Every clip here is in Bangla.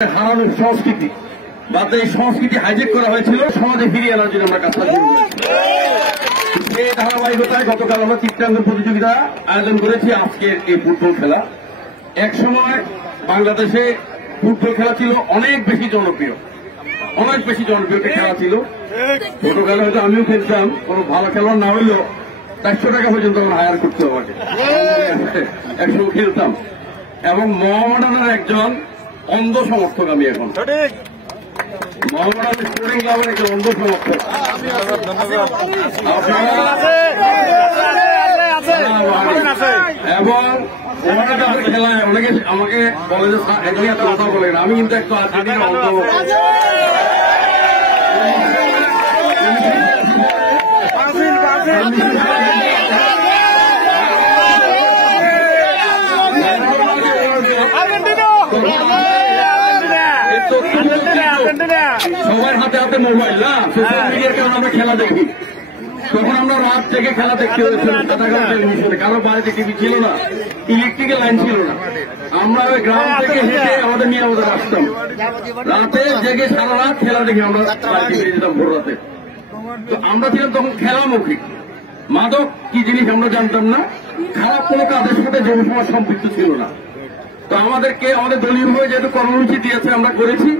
হারানোর সংস্কৃতি বা এই সংস্কৃতি হাইজেক করা হয়েছিল সমাজে ফিরিয়ে আনার জন্য আমরা কাজটা শুরু করেছি। সেই ধারাবাহিকতায় গতকাল আমরা চিত্রাঙ্কন প্রতিযোগিতা আয়োজন করেছি। আজকের এই ফুটবল খেলা এক সময় বাংলাদেশে ফুটবল খেলা ছিল অনেক বেশি জনপ্রিয় একটা খেলা ছিল। ছোটবেলা হয়তো আমিও খেলতাম, কোনো ভালো খেলোয়াড় না হইলেও 400 টাকা পর্যন্ত আমার হায়ার করতে আমাকে, একসঙ্গে খেলতাম। এবং মোহামেডানের একজন অন্ধ সমর্থক আমি এখন, মোহামেডান স্পোর্টিং ক্লাবের একজন অন্ধ সমর্থক। এবং খেলায় অনেকে আমাকে বলে যে একজনই এত কথা বলে, আমি কিন্তু একটু অন্ধ। সবার হাতে হাতে মোবাইল, না সোশ্যাল মিডিয়ার কারণে আমরা খেলা দেখি। তখন আমরা রাত থেকে খেলা দেখতে হয়েছিল টেলিভিশনে, কারো বাড়িতে টিভি ছিল না, ইলেকট্রিকের লাইন ছিল না। আমরা ওই গ্রাম থেকে হেঁটে আমাদের নিয়ে আমাদের আসতাম, রাতে জেগে সারা রাত খেলা দেখি আমরা বাড়িতে ফিরে যেতাম ভোর রাতে। তো আমরা ছিলাম তখন খেলামুখী। মাদক কি জিনিস আমরা জানতাম না, খারাপ কোনো কাজের সাথে যুব সমাজ সম্পৃক্ত ছিল না। তো আমাদেরকে আমাদের দলীয় হয়ে যেহেতু কর্মসূচি দিয়েছে আমরা করেছি।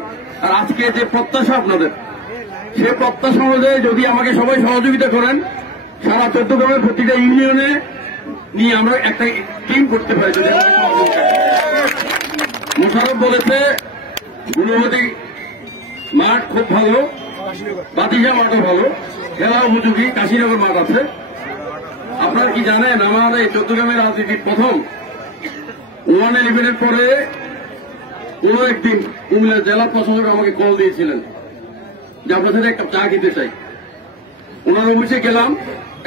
আর আজকে যে প্রত্যাশা আপনাদের, সে প্রত্যাশা অনুযায়ী যদি আমাকে সবাই সহযোগিতা করেন, সারা চট্টগ্রামের প্রতিটা ইউনিয়নে নিয়ে আমরা একটা টিম করতে পারি। যদি মোশারফ বলেছে গুণবতী মাঠ খুব ভালো, বাতিজা মাঠও ভালো, খেলা উপযোগী, কাশীনগর মাঠ আছে। আপনারা কি জানেন, আমাদের এই চট্টগ্রামের রাজনীতির প্রথম 111 পরে কোন একদিন কুমিল্লা জেলা প্রশাসক আমাকে কল দিয়েছিলেন যে আপনার সাথে একটা চা খেতে চাই। ওনার অফিসে গেলাম,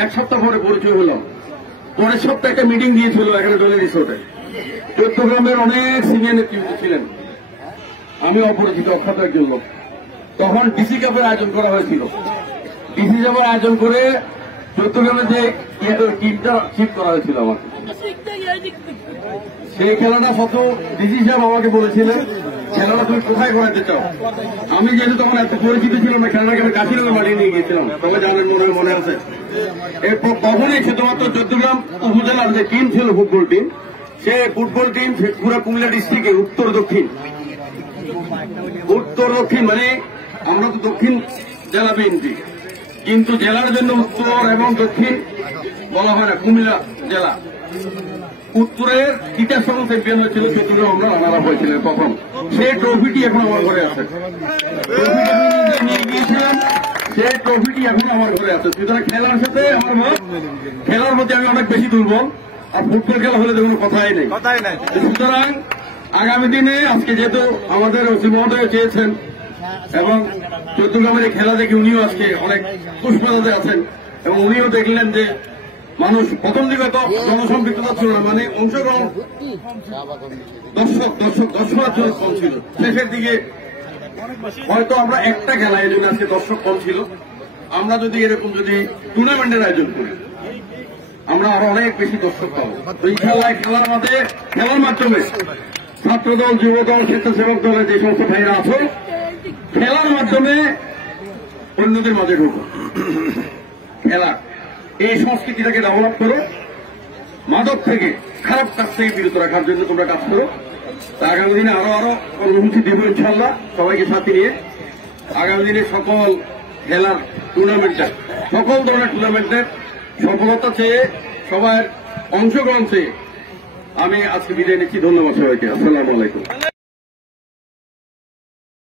এক সপ্তাহ পরে পরিচয় হলাম। পরের সপ্তাহে একটা মিটিং দিয়েছিল এখানে ডলি রিসোর্টে। চট্টগ্রামের অনেক সিনিয়র নেতৃত্ব ছিলেন, আমি অপরিচিত অখ্যাত একজন লোক। তখন ডিসি কাপের আয়োজন করা হয়েছিল। ডিসি কাপের আয়োজন করে চট্টগ্রামে যে টিমটা ঠিক করা হয়েছিল আমাকে, সেই খেলাটা কত ডিসি সাহেব আমাকে বলেছিলেন খেলাটা তুমি কোথায় করাতে চাও। আমি যেহেতু তখন এত পরিচিত ছিল না, খেলাটাকে আমি কাশীনগর মাঠে নিয়ে গিয়েছিলাম, তবে জানেন মনে আছে। এরপর তখনই শুধুমাত্র চট্টগ্রাম উপজেলার যে টিম ছিল ফুটবল টিম, সে ফুটবল টিম পুরো কুমিল্লা ডিস্ট্রিক্টে উত্তর দক্ষিণ মানে আমরা তো দক্ষিণ জেলা বিএনপি, কিন্তু জেলার জন্য উত্তর এবং দক্ষিণ বলা হয় না, কুমিল্লা জেলা। উত্তরের তিতাস চ্যাম্পিয়ন হয়েছিল চট্টগ্রাম, আমরা রানার আপ হয়েছিলেন তখন। সেই ট্রফিটি এখন আমার ঘরে আছে, নিয়ে গিয়েছিলাম, সেই ট্রফিটি এখন আমার ঘরে আছে। সুতরাং খেলার সাথে আমার মত, খেলার মধ্যে আমি অনেক বেশি দুর্বল, আর ফুটবল খেলা হলে তো কোনো কথাই নেই। সুতরাং আগামী দিনে আজকে যেহেতু আমাদের ওসি মহোদয় চেয়েছেন এবং চট্টগ্রামের এই খেলা দেখে উনিও আজকে অনেক পুষ্পদাতে আছেন, এবং উনিও দেখলেন যে মানুষ প্রথম দিকে তো জনসম্পৃক্ততা ছিল না, মানে অংশগ্রহণ দর্শক কম ছিল। শেষের দিকে হয়তো আমরা একটা খেলা এই জন্য আজকে দর্শক কম ছিল। আমরা যদি এরকম যদি টুর্নামেন্টের আয়োজন করি, আমরা আরো অনেক বেশি দর্শক পাবো। তো এই খেলার মাধ্যমে ছাত্রদল, যুবদল, স্বেচ্ছাসেবক দলের যে সমস্ত ভাইরা আছে, খেলার মাধ্যমে অন্যদের মাঝে ঢুকো। খেলা এই সংস্কৃতিটাকে ডেভেলপ করো, মাদক থেকে, খারাপ কাজ থেকে বিরত রাখার জন্য তোমরা কাজ করো। আগামী দিনে আরো কর্মসূচি দেব ইনশাল্লাহ, সবাইকে সাথে নিয়ে। আগামী দিনে সকল খেলার টুর্নামেন্টে, সকল ধরনের টুর্নামেন্টের সফলতা চেয়ে, সবার অংশগ্রহণ চেয়ে আমি আজকে বিদায় নিচ্ছি। ধন্যবাদ সবাইকে। আসসালামু আলাইকুম।